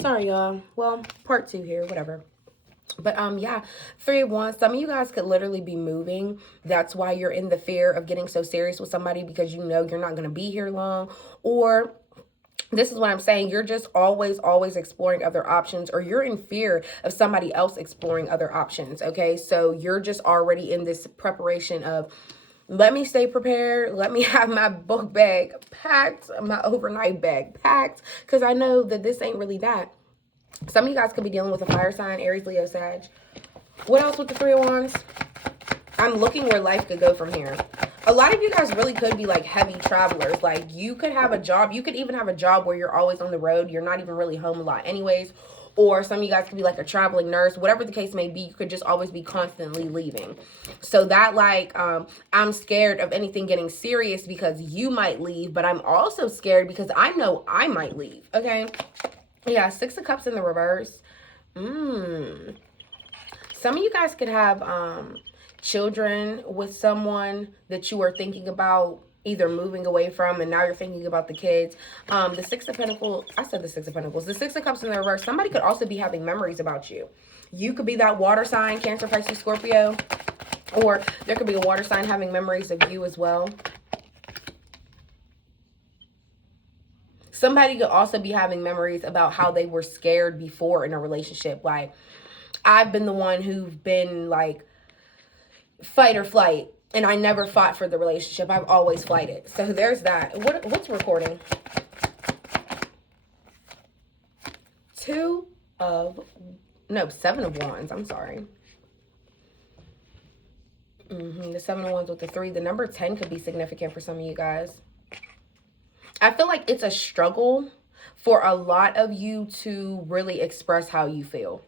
Sorry, y'all. Well, part two here, whatever. But yeah, 3 of Wands. Some of you guys could literally be moving. That's why you're in the fear of getting so serious with somebody, because you know you're not going to be here long. Or this is what I'm saying. You're just always exploring other options, or you're in fear of somebody else exploring other options. Okay. So you're just already in this preparation of, let me stay prepared. Let me have my book bag packed, my overnight bag packed, because I know that this ain't really that. Some of you guys could be dealing with a fire sign, Aries, Leo, Sag. What else with the 3 of Wands? I'm looking where life could go from here. A lot of you guys really could be like heavy travelers. Like you could have a job. You could even have a job where you're always on the road. You're not even really home a lot anyways. Or some of you guys could be like a traveling nurse. Whatever the case may be, you could just always be constantly leaving. So that like, I'm scared of anything getting serious because you might leave. But I'm also scared because I know I might leave. Okay. Yeah, 6 of Cups in the reverse. Some of you guys could have children with someone that you are thinking about either moving away from, and now you're thinking about the kids. The 6 of Pentacles, I said the 6 of Pentacles. The 6 of Cups in the reverse. Somebody could also be having memories about you. You could be that water sign, Cancer, Pisces, Scorpio. Or there could be a water sign having memories of you as well. Somebody could also be having memories about how they were scared before in a relationship. Like, I've been the one who's been like fight or flight, and I never fought for the relationship. I've always flighted. So there's that. What's recording? 7 of Wands. I'm sorry. The 7 of Wands with the 3. The number 10 could be significant for some of you guys. I feel like it's a struggle for a lot of you to really express how you feel.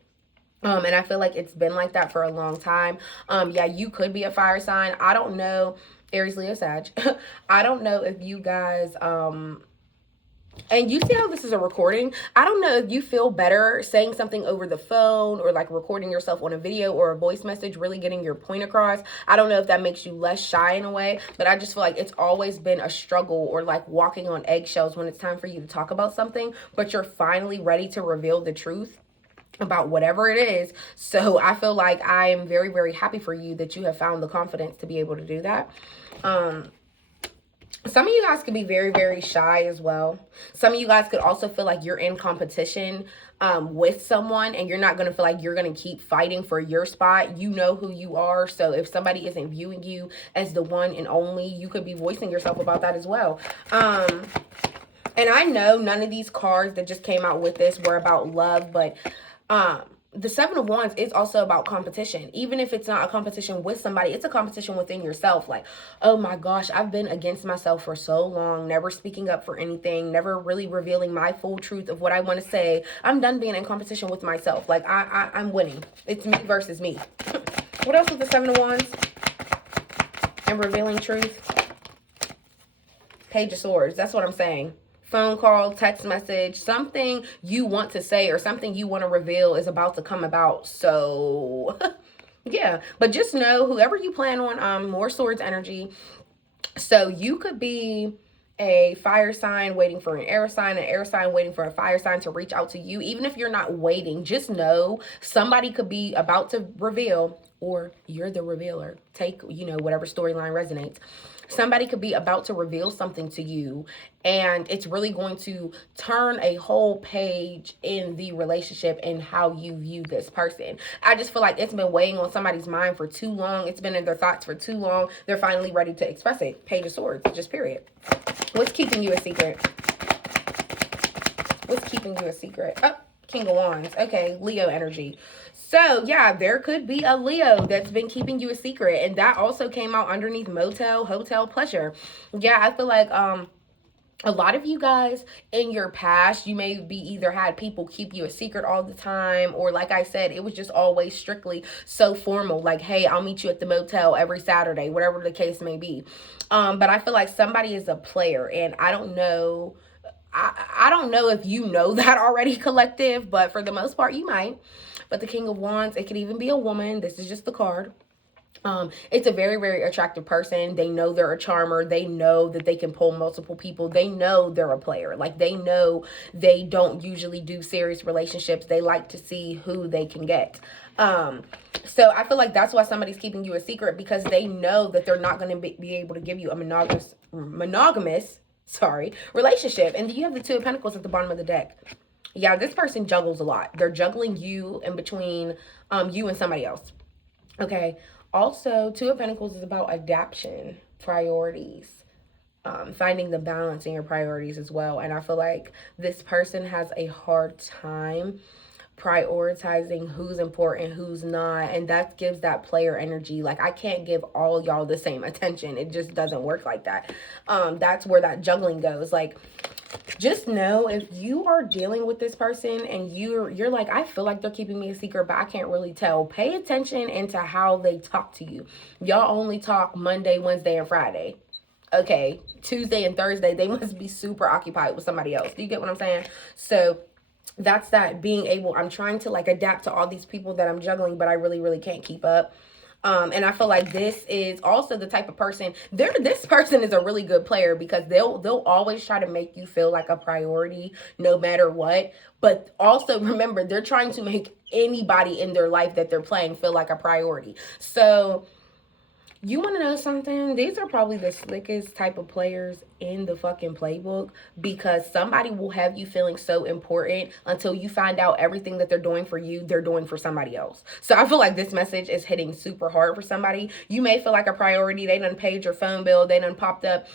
And I feel like it's been like that for a long time. Yeah, you could be a fire sign. I don't know. Aries, Leo, Sag. I don't know if you guys, and you see how this is a recording. I don't know if you feel better saying something over the phone or like recording yourself on a video or a voice message, really getting your point across. I don't know if that makes you less shy in a way, but I just feel like it's always been a struggle or like walking on eggshells when it's time for you to talk about something, but you're finally ready to reveal the truth about whatever it is. So I feel like I am very happy for you that you have found the confidence to be able to do that. Some of you guys could be very shy as well. Some of you guys could also feel like you're in competition with someone, and you're not going to feel like you're going to keep fighting for your spot. You know who you are. So if somebody isn't viewing you as the one and only, you could be voicing yourself about that as well. And I know none of these cards that just came out with this were about love, but the 7 of Wands is also about competition. Even if it's not a competition with somebody, it's a competition within yourself. Like, oh my gosh, I've been against myself for so long, never speaking up for anything, never really revealing my full truth of what I want to say. I'm done being in competition with myself. Like, I'm winning. It's me versus me. What else with the 7 of Wands and revealing truth? Page of Swords. That's what I'm saying. Phone call, text message, something you want to say or something you want to reveal is about to come about. So yeah, but just know whoever you plan on, more swords energy. So you could be a fire sign waiting for an air sign waiting for a fire sign to reach out to you. Even if you're not waiting, just know somebody could be about to reveal, or you're the revealer. Take, whatever storyline resonates. Somebody could be about to reveal something to you, and it's really going to turn a whole page in the relationship and how you view this person. I just feel like it's been weighing on somebody's mind for too long. It's been in their thoughts for too long. They're finally ready to express it. Page of Swords, just period. What's keeping you a secret? What's keeping you a secret? Oh, King of Wands. Okay, Leo energy. So yeah, there could be a Leo that's been keeping you a secret, and that also came out underneath motel, hotel, pleasure. Yeah, I feel like a lot of you guys in your past, you may be either had people keep you a secret all the time, or like I said, it was just always strictly so formal, like, hey, I'll meet you at the motel every Saturday, whatever the case may be. But I feel like somebody is a player, and I don't know. I don't know if you know that already, collective, but for the most part, you might. But the King of Wands, it could even be a woman. This is just the card. It's a very, very attractive person. They know they're a charmer. They know that they can pull multiple people. They know they're a player. Like, they know they don't usually do serious relationships. They like to see who they can get. So I feel like that's why somebody's keeping you a secret, because they know that they're not going to be able to give you a monogamous relationship. And then you have the Two of Pentacles at the bottom of the deck. Yeah, this person juggles a lot. They're juggling you in between you and somebody else. Okay. Also, Two of Pentacles is about adaptation, priorities, finding the balance in your priorities as well. And I feel like this person has a hard time prioritizing who's important, who's not, and that gives that player energy. Like, I can't give all y'all the same attention. It just doesn't work like that. That's where that juggling goes. Like, just know, if you are dealing with this person and you're like, I feel like they're keeping me a secret, but I can't really tell. Pay attention into how they talk to you. Y'all only talk Monday, Wednesday, and Friday. Okay, Tuesday and Thursday, they must be super occupied with somebody else. Do you get what I'm saying? So that's that being able, I'm trying to like adapt to all these people that I'm juggling, but I really, really can't keep up. And I feel like this is also the type of person, this person is a really good player, because they'll always try to make you feel like a priority no matter what. But also remember, they're trying to make anybody in their life that they're playing feel like a priority. So you want to know something? These are probably the slickest type of players in the fucking playbook, because somebody will have you feeling so important until you find out everything that they're doing for you, they're doing for somebody else. So I feel like this message is hitting super hard for somebody. You may feel like a priority. They done paid your phone bill. They done popped up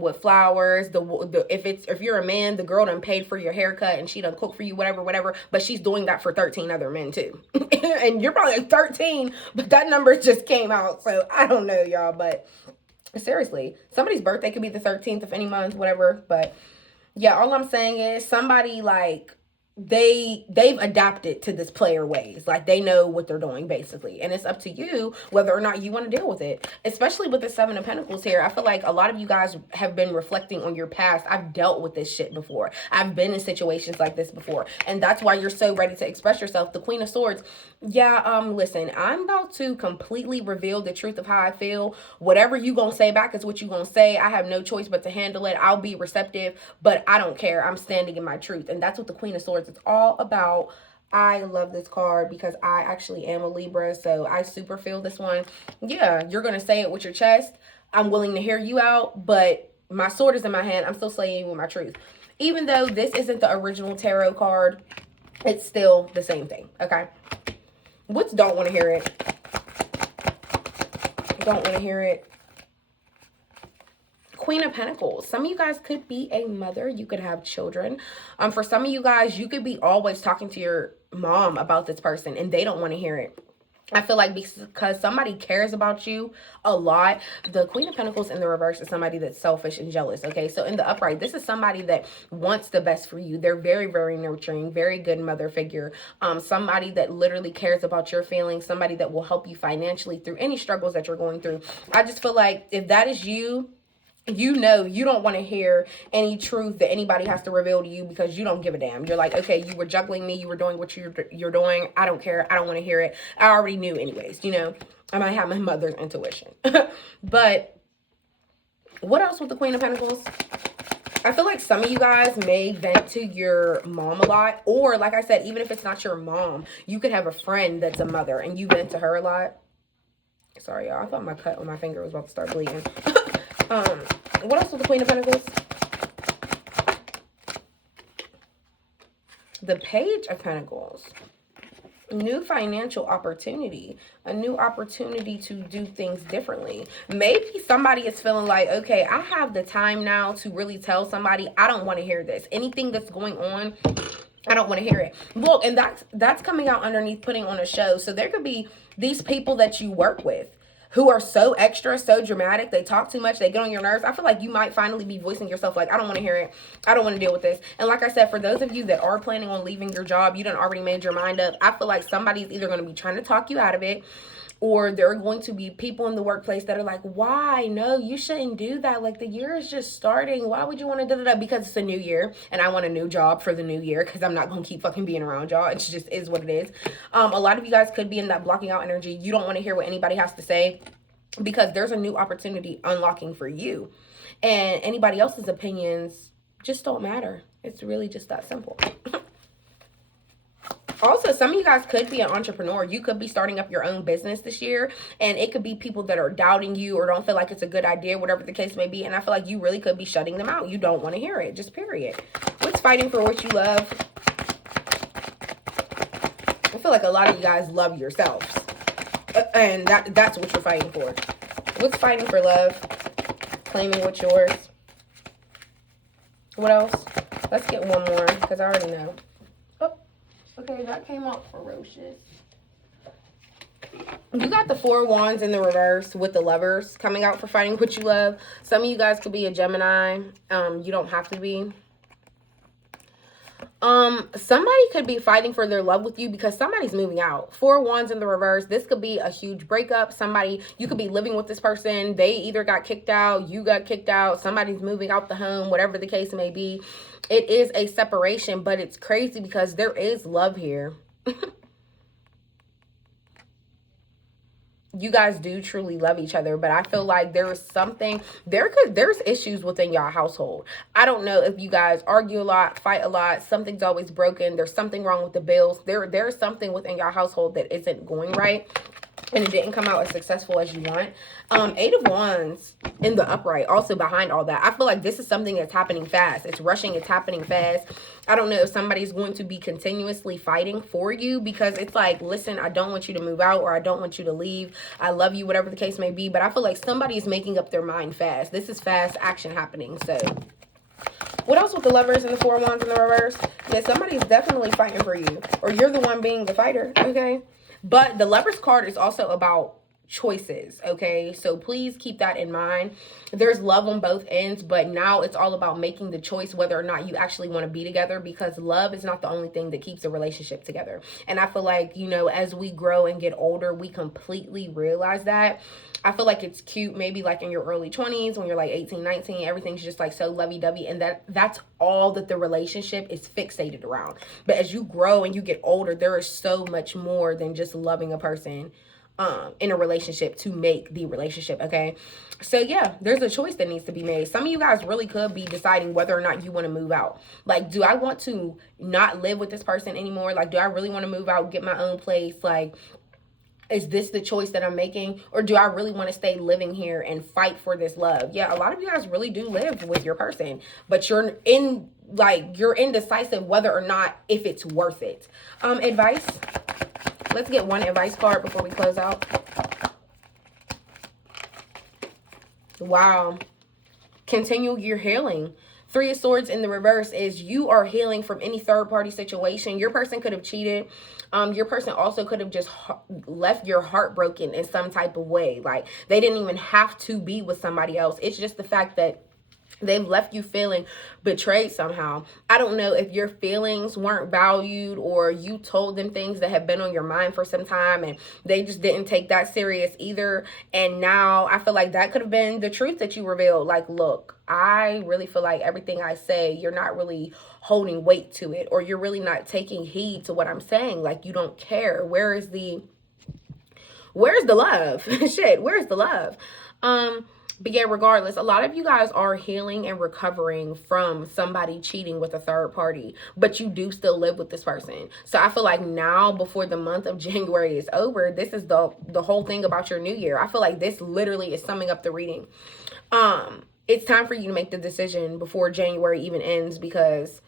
with flowers. If you're a man, the girl done paid for your haircut and she done cooked for you, whatever. But she's doing that for 13 other men too. And you're probably like 13, but that number just came out. So I don't know, y'all, but seriously, somebody's birthday could be the 13th of any month, whatever. But yeah, all I'm saying is somebody like they've adapted to this player ways. Like, they know what they're doing basically, and it's up to you whether or not you want to deal with it. Especially with the Seven of Pentacles here, I feel like a lot of you guys have been reflecting on your past. I've dealt with this shit before. I've been in situations like this before, and that's why you're so ready to express yourself. The Queen of Swords. Yeah, listen, I'm about to completely reveal the truth of how I feel. Whatever you gonna say back is what you gonna say. I have no choice but to handle it. I'll be receptive, but I don't care. I'm standing in my truth, and that's what the Queen of Swords is all about. I love this card because I actually am a Libra, so I super feel this one. Yeah, you're gonna say it with your chest. I'm willing to hear you out, but my sword is in my hand. I'm still slaying you with my truth. Even though this isn't the original tarot card, it's still the same thing, okay? What's don't want to hear it? Don't want to hear it. Queen of Pentacles. Some of you guys could be a mother. You could have children. For some of you guys, you could be always talking to your mom about this person and they don't want to hear it. I feel like because somebody cares about you a lot. The Queen of Pentacles in the reverse is somebody that's selfish and jealous, okay? So in the upright, this is somebody that wants the best for you. They're very, very nurturing, very good mother figure. Somebody that literally cares about your feelings, somebody that will help you financially through any struggles that you're going through. I just feel like if that is you, you know you don't want to hear any truth that anybody has to reveal to you, because you don't give a damn. You're like, okay, you were juggling me, you were doing what you're doing. I don't care. I don't want to hear it. I already knew anyways, you know. I might have my mother's intuition. But what else with the Queen of Pentacles? I feel like some of you guys may vent to your mom a lot, or like I said, even if it's not your mom, you could have a friend that's a mother and you vent to her a lot. Sorry, y'all. I thought my cut on my finger was about to start bleeding. What else with the Queen of Pentacles? The Page of Pentacles. New financial opportunity. A new opportunity to do things differently. Maybe somebody is feeling like, okay, I have the time now to really tell somebody, I don't want to hear this. Anything that's going on, I don't want to hear it. Look, and that's coming out underneath putting on a show. So there could be these people that you work with. who are so extra, so dramatic, they talk too much, they get on your nerves, I feel like you might finally be voicing yourself like, I don't want to hear it. I don't want to deal with this. And like I said, for those of you that are planning on leaving your job, you done already made your mind up. I feel like somebody's either going to be trying to talk you out of it, or there are going to be people in the workplace that are like, why? No, you shouldn't do that. Like, the year is just starting. Why would you want to do that? Because it's a new year and I want a new job for the new year, because I'm not going to keep fucking being around y'all. It just is what it is. A lot of you guys could be in that blocking out energy. You don't want to hear what anybody has to say, because there's a new opportunity unlocking for you. And anybody else's opinions just don't matter. It's really just that simple. Also, some of you guys could be an entrepreneur. You could be starting up your own business this year, and it could be people that are doubting you or don't feel like it's a good idea, whatever the case may be. And I feel like you really could be shutting them out. You don't want to hear it, just period. What's fighting for what you love? I feel like a lot of you guys love yourselves, and that's what you're fighting for. What's fighting for love? Claiming what's yours. What else? Let's get one more, because I already know. Okay, that came out ferocious. You got the 4 of Wands in the reverse with the Lovers coming out for fighting what you love. Some of you guys could be a Gemini. You don't have to be. Somebody could be fighting for their love with you because somebody's moving out. 4 of Wands in the reverse. This could be a huge breakup. Somebody, you could be living with this person. They either got kicked out, you got kicked out, somebody's moving out the home, whatever the case may be. It is a separation, but it's crazy because there is love here. You guys do truly love each other, but I feel like there's issues within y'all household. I don't know if you guys argue a lot, fight a lot, something's always broken, there's something wrong with the bills. There's something within y'all household that isn't going right, and it didn't come out as successful as you want. 8 of Wands in the upright, also behind all that. I feel like this is something that's happening fast. It's rushing. It's happening fast. I don't know if somebody's going to be continuously fighting for you, because it's like, listen, I don't want you to move out, or I don't want you to leave. I love you, whatever the case may be. But I feel like somebody's making up their mind fast. This is fast action happening. So what else with the Lovers and the 4 of Wands in the reverse? Yeah, somebody's definitely fighting for you, or you're the one being the fighter. Okay. But the Lovers card is also about choices, okay? So please keep that in mind. There's love on both ends, but now it's all about making the choice whether or not you actually want to be together, because love is not the only thing that keeps a relationship together. And I feel like, you know, as we grow and get older, we completely realize that. I feel like it's cute maybe like in your early 20s when you're like 18, 19, everything's just like so lovey-dovey, and that's all that the relationship is fixated around. But as you grow and you get older, there is so much more than just loving a person in a relationship to make the relationship, okay? So yeah, there's a choice that needs to be made. Some of you guys really could be deciding whether or not you want to move out. Like, do I want to not live with this person anymore? Like, do I really want to move out, get my own place? Like, is this the choice that I'm making? Or do I really want to stay living here and fight for this love? Yeah, a lot of you guys really do live with your person, but you're indecisive whether or not if it's worth it. Advice. Let's get one advice card before we close out. Wow. Continue your healing. 3 of Swords in the reverse is you are healing from any third-party situation. Your person could have cheated. Your person also could have just left your heart broken in some type of way. Like, they didn't even have to be with somebody else. It's just the fact that they've left you feeling betrayed somehow. I don't know if your feelings weren't valued, or you told them things that have been on your mind for some time and they just didn't take that serious either. And now I feel like that could have been the truth that you revealed. Like, look, I really feel like everything I say, you're not really holding weight to it, or you're really not taking heed to what I'm saying. Like, you don't care. Where's the love? Shit, where's the love? But yeah, regardless, a lot of you guys are healing and recovering from somebody cheating with a third party, but you do still live with this person. So I feel like now, before the month of January is over, this is the whole thing about your new year. I feel like this literally is summing up the reading. It's time for you to make the decision before January even ends, because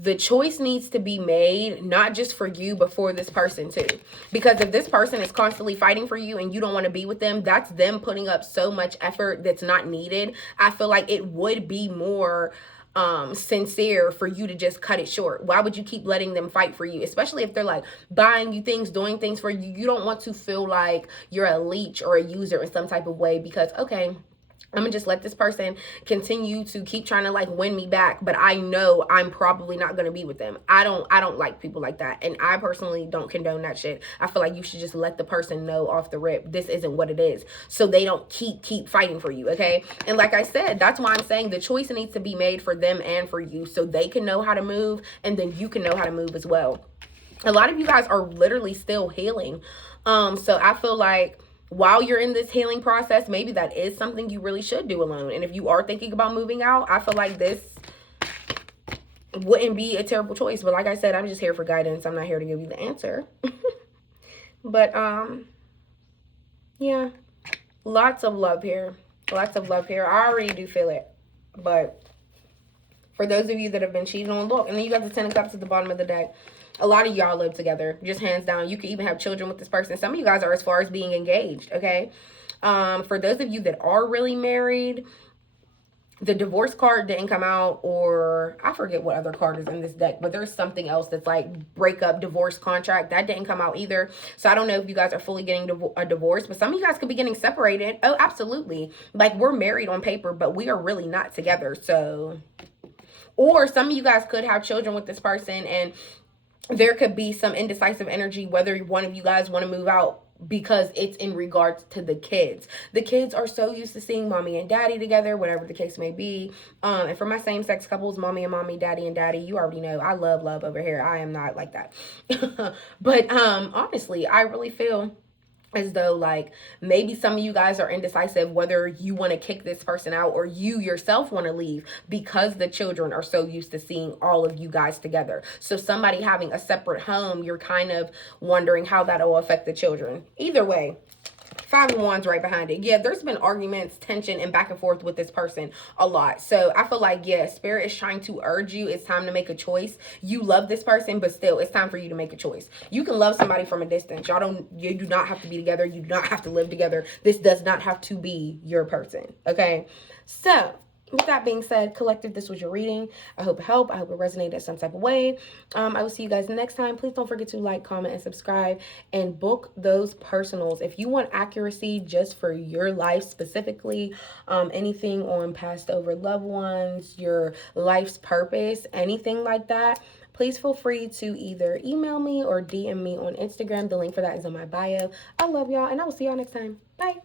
the choice needs to be made, not just for you, but for this person too. Because if this person is constantly fighting for you and you don't want to be with them, that's them putting up so much effort that's not needed. I feel like it would be more sincere for you to just cut it short. Why would you keep letting them fight for you, especially if they're like buying you things, doing things for you? You don't want to feel like you're a leech or a user in some type of way, because okay, I'm gonna just let this person continue to keep trying to like win me back, but I know I'm probably not gonna be with them. I don't like people like that, and I personally don't condone that shit. I feel like you should just let the person know off the rip this isn't what it is, so they don't keep fighting for you, okay? And like I said, that's why I'm saying the choice needs to be made for them and for you, so they can know how to move, and then you can know how to move as well. A lot of you guys are literally still healing, so I feel like while you're in this healing process, maybe that is something you really should do alone. And if you are thinking about moving out, I feel like this wouldn't be a terrible choice. But like I said, I'm just here for guidance. I'm not here to give you the answer. But yeah, lots of love here. Lots of love here. I already do feel it. But for those of you that have been cheated on, look, and then you got the 10 of Cups at the bottom of the deck. A lot of y'all live together, just hands down. You could even have children with this person. Some of you guys are as far as being engaged, okay? For those of you that are really married, the divorce card didn't come out, or I forget what other card is in this deck, but there's something else that's like breakup, divorce, contract. That didn't come out either. So I don't know if you guys are fully getting a divorce, but some of you guys could be getting separated. Oh, absolutely. Like, we're married on paper, but we are really not together. So, or some of you guys could have children with this person, and there could be some indecisive energy whether one of you guys want to move out, because it's in regards to the kids. The kids are so used to seeing mommy and daddy together, whatever the case may be. And for my same-sex couples, mommy and mommy, daddy and daddy, you already know I love over here. I am not like that. But honestly, I really feel as though like maybe some of you guys are indecisive whether you want to kick this person out or you yourself want to leave, because the children are so used to seeing all of you guys together. So somebody having a separate home, you're kind of wondering how that will affect the children. Either way, 5 of Wands right behind it. Yeah, there's been arguments, tension, and back and forth with this person a lot. So I feel like, yeah, Spirit is trying to urge you. It's time to make a choice. You love this person, but still, it's time for you to make a choice. You can love somebody from a distance. You do not have to be together. You do not have to live together. This does not have to be your person, okay? So, with that being said, collective, this was your reading. I hope it helped. I hope it resonated some type of way. I will see you guys next time. Please don't forget to like, comment, and subscribe, and book those personals. If you want accuracy just for your life specifically, anything on passed over loved ones, your life's purpose, anything like that, please feel free to either email me or DM me on Instagram. The link for that is in my bio. I love y'all, and I will see y'all next time. Bye.